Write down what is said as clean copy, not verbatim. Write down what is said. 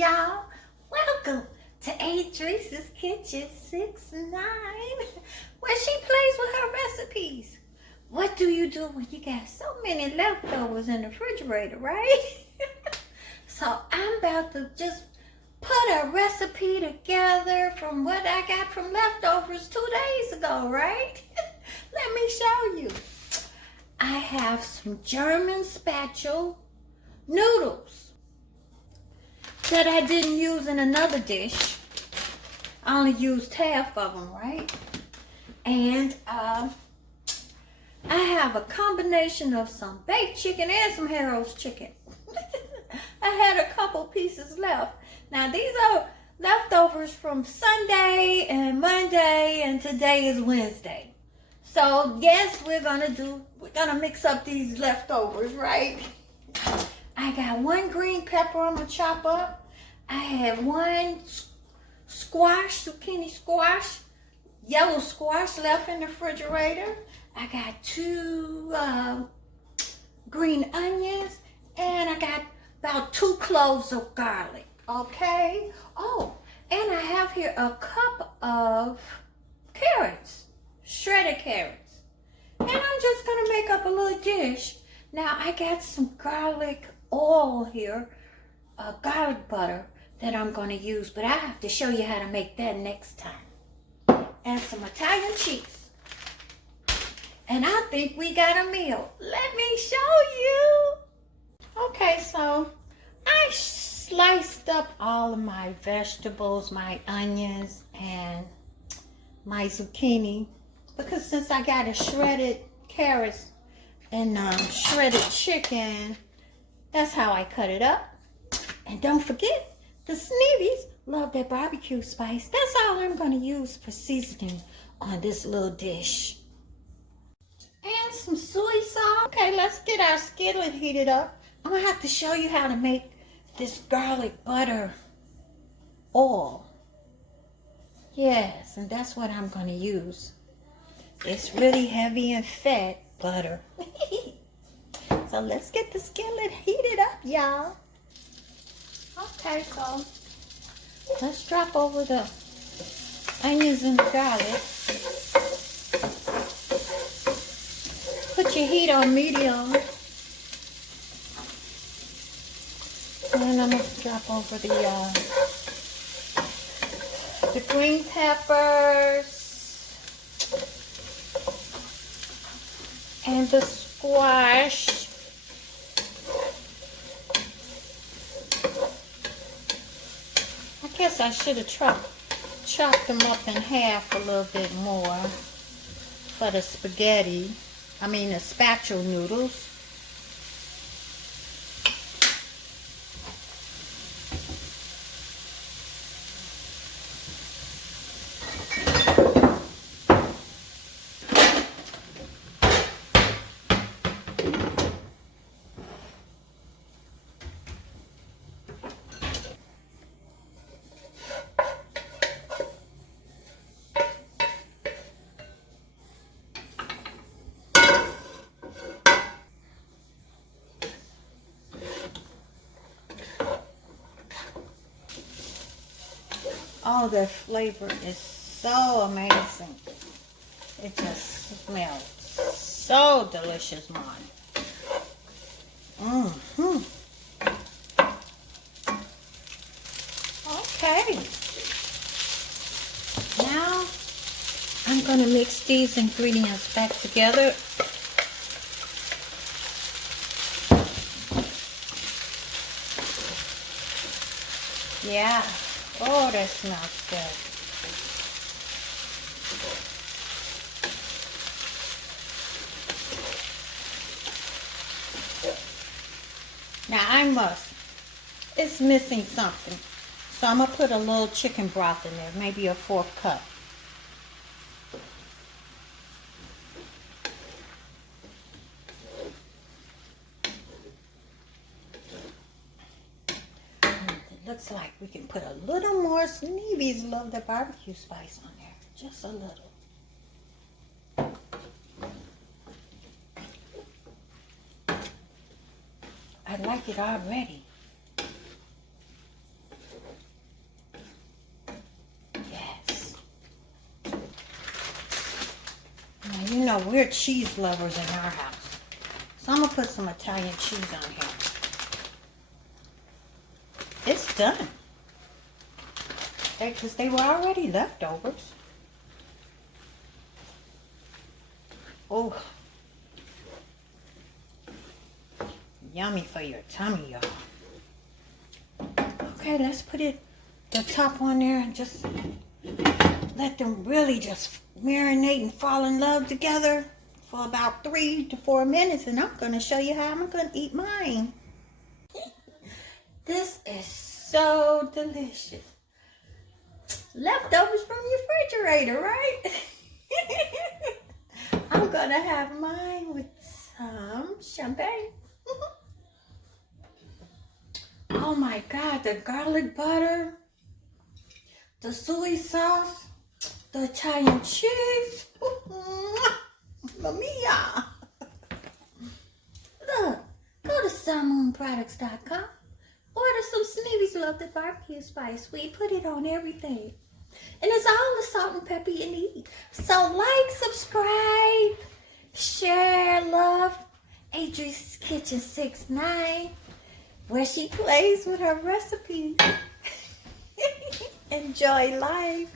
y'all. Welcome to Adrice's Kitchen 6ix9ine, where she plays with her recipes. What do you do when you got so many leftovers in the refrigerator, right? So I'm about to just put a recipe together from what I got from leftovers 2 days ago, right? Let me show you. I have some German Spaetzle Noodles that I didn't use in another dish. I only used half of them, right? And I have a combination of some baked chicken and some Harold's chicken. I had a couple pieces left. Now these are leftovers from Sunday and Monday, and today is Wednesday. So yes, we're gonna mix up these leftovers, right? I got one green pepper I'm gonna chop up. I have one squash, zucchini squash, yellow squash left in the refrigerator. I got 2 green onions, and I got about 2 cloves of garlic, okay? Oh, and I have here a cup of carrots, shredded carrots. And I'm just gonna make up a little dish. Now I got some garlic oil here, garlic butter that I'm gonna use, but I have to show you how to make that next time. And some Italian cheese. And I think we got a meal. Let me show you. Okay, so I sliced up all of my vegetables, my onions, and my zucchini, because since I got a shredded carrots and shredded chicken, that's how I cut it up. And don't forget, the Sneevies love their barbecue spice. That's all I'm going to use for seasoning on this little dish. And some soy sauce. Okay, let's get our skillet heated up. I'm going to have to show you how to make this garlic butter oil. Yes, and that's what I'm going to use. It's really heavy and fat butter. So let's get the skillet heated up, y'all. Okay, so let's drop over the onions and the garlic. Put your heat on medium. And I'm going to drop over the green peppers and the squash. I guess I should have chopped them up in half a little bit more for the spaghetti. I mean the Spaetzle noodles. Oh, the flavor is so amazing. It just smells so delicious, Mom. Okay. Now, I'm going to mix these ingredients back together. Yeah. Oh, that smells good. Now it's missing something. So I'm going to put a little chicken broth in there, maybe a 1/4 cup. Looks like we can put a little more. Sneevy's love the barbecue spice on there. Just a little. I like it already. know, we're cheese lovers in our house. So I'm going to put some Italian cheese on here. It's done. Because they were already leftovers. Oh. Yummy for your tummy, y'all. Okay, let's put the top on there and just let them really just marinate and fall in love together for about 3 to 4 minutes. And I'm going to show you how I'm going to eat mine. This is so delicious. Leftovers from your refrigerator, right? I'm going to have mine with some champagne. Oh my God, the garlic butter, the soy sauce, the Italian cheese. Mamma mia. Look, go to sunmoonproducts.com. Order some Sneevy's Lovely Barbecue Spice. We put it on everything. And it's all the salt and pepper you need. So like, subscribe, share, love Adri's Kitchen 69, where she plays with her recipes. Enjoy life.